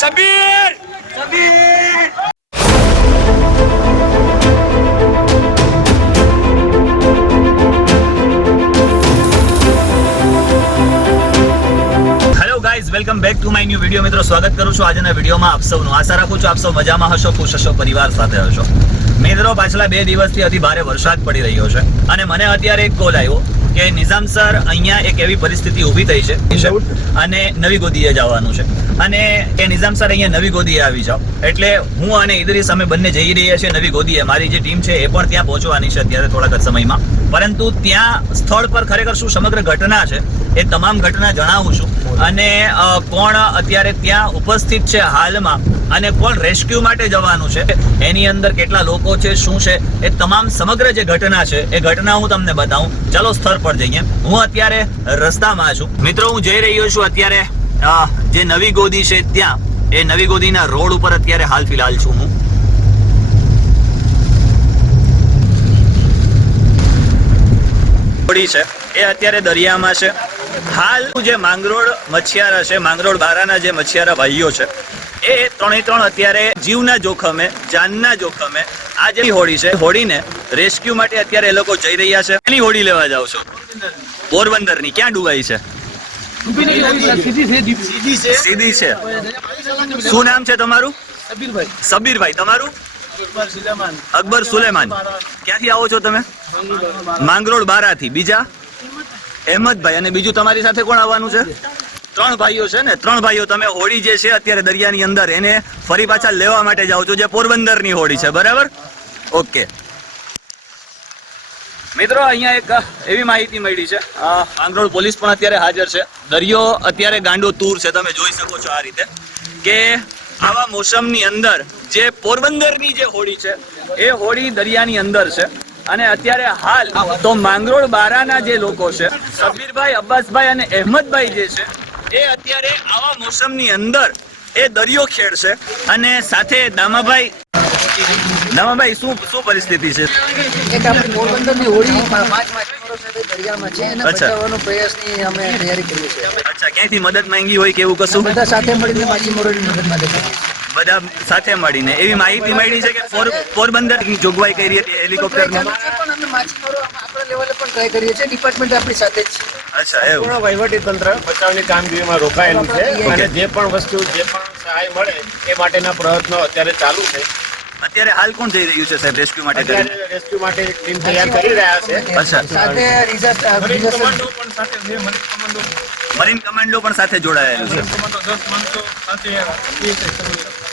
Shabir Shabbir welcome back to my new video. મિત્રો, સ્વાગત કરું છું આજના વિડીયોમાં આપ સૌનું. આશા રાખું છું આપ સૌ મજામાં હશો, ખુશ હશો, પરિવાર સાથે હશો. મિત્રો, પાછલા 2 દિવસથી અતિ ભારે વરસાદ પડી રહ્યો છે અને મને અત્યારે એક કોલ આવ્યો કે નિઝામ સર, અહીંયા એક એવી પરિસ્થિતિ ઊભી થઈ છે અને નવી ગોદીએ જવાનું છે અને એ નિઝામ સર અહીંયા નવી ગોદીએ આવી જાઓ. એટલે હું અને ઇદરીસ અમે બંને જઈ રહ્યા છીએ નવી ગોદીએ. મારી જે ટીમ છે એ પણ ત્યાં પહોંચવાની છે અત્યારે થોડાક જ સમયમાં. પરંતુ ત્યાં સ્થળ પર ખરેખર શું સમગ્ર ઘટના છે એ તમામ ઘટના જણાવું છું અને કોણ અત્યારે ત્યાં ઉપસ્થિત છે હાલમાં અને કોણ રેસ્ક્યુ માટે જવાનું છે, એની અંદર કેટલા લોકો છે, શું છે, એ તમામ સમગ્ર જે ઘટના છે એ ઘટના હું તમને બતાવું. ચાલો સ્થળ પર જઈએ. હું અત્યારે રસ્તામાં છું. મિત્રો, હું જઈ રહ્યો છું અત્યારે જે નવી ગોદી છે ત્યાં. એ નવી ગોદીના રોડ ઉપર અત્યારે હાલ ફિલહાલ છું હું. છે એ અત્યારે દરિયામાં છે. હાલ જે માંગરોળ મછિયારા છે, માંગરોળ બારાના જે મછિયારા ભાઈઓ છે, એ 3 અત્યારે જીવના જોખમે, જાનના જોખમે આ જે હોડી છે, હોડીને રેસ્ક્યુ માટે અત્યારે એ લોકો જઈ રહ્યા છે. એની હોડી લેવા જાવ છો? પોરબંદરની. ક્યાં ડૂબાઈ છે? સીધી છે. શું નામ છે તમારું? સબીરભાઈ. તમારું? અકબર સુલેમાન. ક્યાંથી આવો છો તમે? માંગરોળ બારાથી. બીજા? અહેમદભાઈ. અને બીજું તમારી સાથે કોણ આવવાનું છે? 3 ભાઈઓ છે ને? 3 ભાઈઓ. તમે હોડી જે છે અત્યારે દરિયાની અંદર, એને ફરી પાછા લેવા માટે જાઓ છો, જે પોરબંદરની હોડી છે, બરાબર? ઓકે. મિત્રો, અહીંયા એક એવી માહિતી મળી છે, માંગરોળ પોલીસ પણ અત્યારે હાજર છે. દરિયો અત્યારે ગાંડો તૂર છે, તમે જોઈ શકો છો આ રીતે, કે આવા મોસમની અંદર જે પોરબંદરની જે હોડી છે એ હોડી દરિયાની અંદર છે. અને અત્યારે હાલ તો માંગરોળ બારાના જે લોકો છે, સબીરભાઈ, અબ્બાસભાઈ અને અહેમદભાઈ જે છે, એ અત્યારે આવા મોસમની અંદર એ દરિયો ખેડશે. અને સાથે દામાભાઈ, શું પરિસ્થિતિ છે? એક આપણી પોરબંદરની હોડી 5 માછીમારો સાથે દરિયામાં છે, એને બચાવવાનો પ્રયાસની અમે તૈયારી કરીએ છીએ. અચ્છા, ક્યાંથી મદદ માંગી હોય કે એવું કશું? બધા સાથે મળીને માછીમારોની મદદ માટે કરીએ. બધા સાથે મળીને એવી માહિતી મળી છે કે પોરબંદરની જોગવાઈ કરી હતી હેલિકોપ્ટરમાં. પણ અમે માછીમારો આપણા લેવલે પણ ટ્રાય કરીએ છીએ. ડિપાર્ટમેન્ટ આપણી સાથે જ છે. અચ્છા, એવું. વહીવટી તંત્ર બચાવની કામગીરીમાં રોકાયેલું છે અને જે પણ વસ્તુ, જે પણ સહાય મળે એ માટેના પ્રયત્નો અત્યારે ચાલુ છે. અત્યારે હાલ કોણ જઈ રહ્યું છે સાહેબ રેસ્ક્યુ માટે? રેસ્ક્યુ માટે ટીમ તૈયાર કરી રહ્યા છે. અચ્છા. સાથે મરીન કમાન્ડો પણ સાથે જોડાયેલું છે.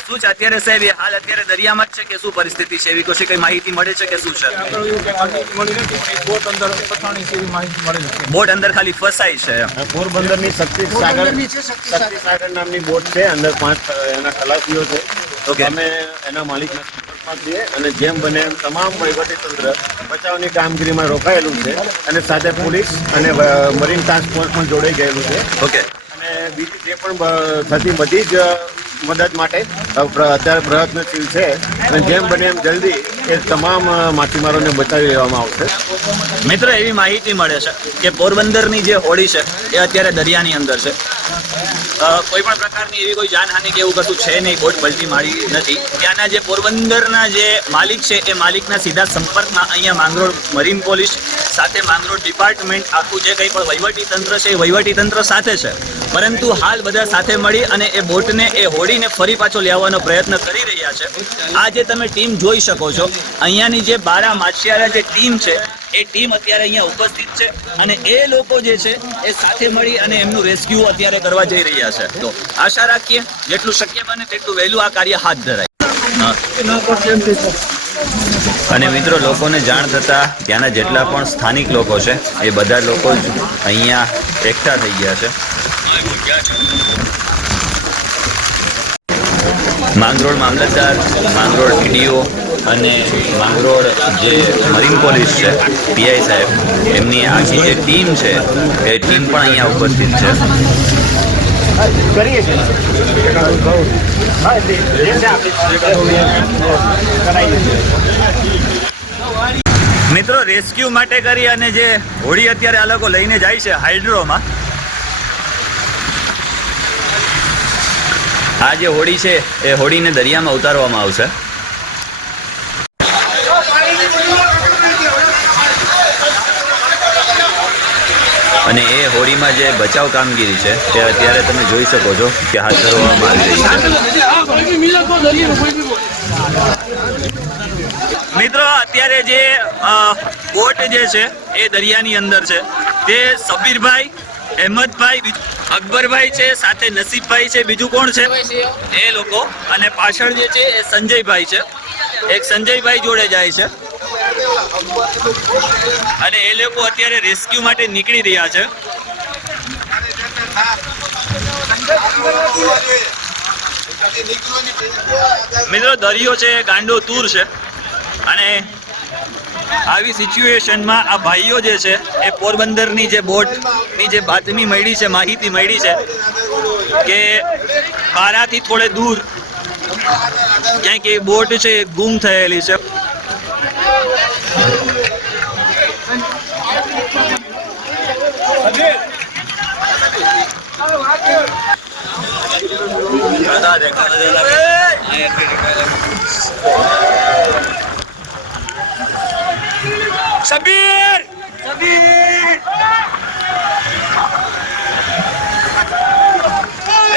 શું છે અત્યારે સાહેબ એ હાલ અત્યારે દરિયામાં જ છે કે શું પરિસ્થિતિ છે? એવી કોઈ કઈ માહિતી મળે છે કે શું છે? બોટ અંદર ખાલી ફસાઈ છે. પોરબંદરની શક્તિ સાગર નામની બોટ છે, અંદર 5 એના ખલાસીઓ છે. અમે એના માલિકના સંપર્કમાં છીએ અને જેમ બને એમ તમામ વહીવટી તંત્ર બચાવની કામગીરીમાં રોકાયેલું છે અને સાથે પોલીસ અને મરીન ટાસ્ક ફોર્સ પણ જોડાઈ ગયેલું છે. ઓકે. અને બીજી જે પણ થતી બધી જ મદદ માટે અત્યારે પ્રયત્નશીલ છે અને જેમ બને એમ જલ્દી એ તમામ માછીમારોને બચાવી લેવામાં આવશે. મિત્રો, એવી માહિતી મળે છે કે પોરબંદરની જે હોડી છે એ અત્યારે દરિયાની અંદર છે. કોઈ પણ પ્રકારની એવી કોઈ જાનહાનિ કે એવું કશું છે નહીં. બોટ પલટી મારી નથી. ત્યાંના જે પોરબંદરના જે માલિક છે એ માલિકના સીધા સંપર્કમાં અહીંયા માંગરોળ મરીન પોલીસ સાથે માંગરોળ ડિપાર્ટમેન્ટ, આખું જે કંઈ પણ વહીવટી તંત્ર છે એ વહીવટી તંત્ર સાથે છે. પરંતુ હાલ બધા સાથે મળી અને એ બોટને, એ હોડીને ફરી પાછો લેવાનો પ્રયત્ન કરી રહ્યા છે. આ જે તમે ટીમ જોઈ શકો છો, અહીંયાની જે બારા માછિયારા જે ટીમ છે એ ટીમ અત્યારે અહીંયા ઉપસ્થિત છે અને એ લોકો જે છે એ સાથે મળી અને એમનું રેસ્ક્યુ અત્યારે કરવા જઈ રહ્યા છે. તો આશા રાખીએ જેટલું શક્ય બને તેટલું વહેલું આ કાર્ય હાથ ધરાય. અને મિત્રો, લોકોને જાણ થતાં ત્યાંના જેટલા પણ સ્થાનિક લોકો છે એ બધા લોકો જ અહીંયા એકઠા થઈ ગયા છે. માંગરોળ મામલતદાર, માંગરોળ ડીડીઓ અને માંગરોળ જે મરીન પોલીસ છે, પીઆઈ સાહેબ, એમની આખી જે ટીમ છે એ ટીમ પણ અહીંયા ઉપસ્થિત છે. મિત્રો, રેસ્ક્યુ માટે કરી અને જે હોડી અત્યારે આ લોકો લઈને જાય છે હાઇડ્રોમાં, આ જે હોડી છે એ હોડીને દરિયામાં ઉતારવામાં આવશે. અને એ હોડીમાં જે બચાવ કામગીરી છે તે અત્યારે તમે જોઈ શકો છો કે હાથ ધરવામાં આવી રહી છે. મિત્રો અત્યારે જે બોટ જે છે એ દરિયાની અંદર છે તે સબીરભાઈ, અહેમદભાઈ, અકબરભાઈ છે, સાથે નસીબભાઈ છે, બીજું કોણ છે એ લોકો, અને પાછળ જે છે એ સંજયભાઈ છે. એક સંજયભાઈ જોડે જાય છે અને એ લોકો અત્યારે રેસ્ક્યુ માટે નીકળી રહ્યા છે. મિત્રો દરિયો છે ગાંડો તૂર છે અને આવી સિચ્યુએશનમાં આ ભાઈઓ જે છે એ પોરબંદરની જે બોટની જે બાતમી મળી છે, માહિતી મળી છે કે બારાથી થોડે દૂર ક્યાંક એ બોટ છે એ ગુમ થયેલી છે. સબીર, સબીર,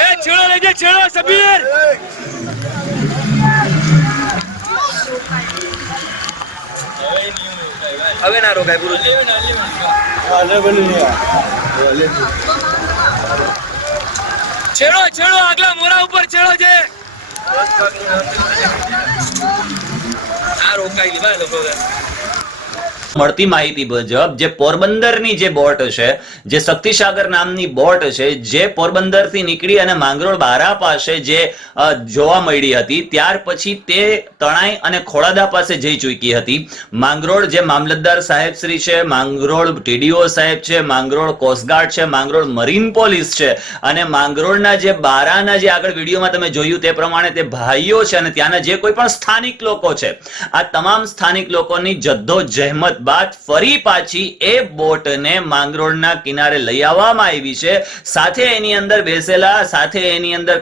એ છેડો લેજે, છેડો સબીર. હવે ના રોકાય ગુરુજી. છેડો છેડો આગલા મોરા ઉપર છેડો છે. આ રોકાઈ ગઈ ભાઈ લોકો. મળતી માહિતી મુજબ જે પોરબંદરની જે બોટ છે, જે શક્તિસાગર નામની બોટ છે, જે પોરબંદરથી નીકળી અને માંગરોળ બારા પાસે જે જોવા મળી હતી, ત્યાર પછી તે તણાઈ અને ખોડાદા પાસે જઈ ચૂકી હતી. માંગરોળ જે મામલતદાર સાહેબ શ્રી છે, માંગરોળ ટીડીઓ સાહેબ છે, માંગરોળ કોસ્ટગાર્ડ છે, માંગરોળ મરીન પોલીસ છે અને માંગરોળના જે બારાના જે આગળ વિડીયોમાં તમે જોયું તે પ્રમાણે તે ભાઈઓ છે અને ત્યાંના જે કોઈ પણ સ્થાનિક લોકો છે, આ તમામ સ્થાનિક લોકોની જદ્દોજહેમત બાદ ફરી પાછી એ બોટને માંગરોળના કિનારે લઈ આવવામાં આવી છે. સાથે એની અંદર બેસેલા, સાથે એની અંદર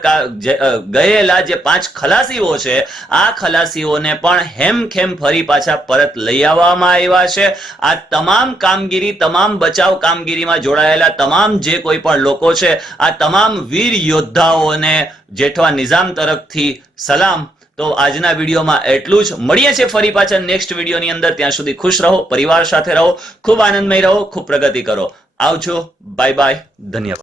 ગયેલા જે 5 ખલાસીઓ છે, આ ખલાસીઓને પણ હેમખેમ ફરી પાછા પરત લઈ આવવામાં આવ્યા છે. આ તમામ કામગીરી, તમામ બચાવ કામગીરીમાં જોડાયેલા તમામ જે કોઈ પણ લોકો છે, આ તમામ વીર યોદ્ધાઓને જેઠવા નિઝામ તરફથી સલામ. તો આજના વિડીયોમાં એટલું જ. મળીએ છીએ ફરી પાછા નેક્સ્ટ વિડીયોની અંદર. ત્યાં સુધી ખુશ રહો, પરિવાર સાથે રહો, ખૂબ આનંદમય રહો, ખૂબ પ્રગતિ કરો. આવજો, બાય બાય, ધન્યવાદ.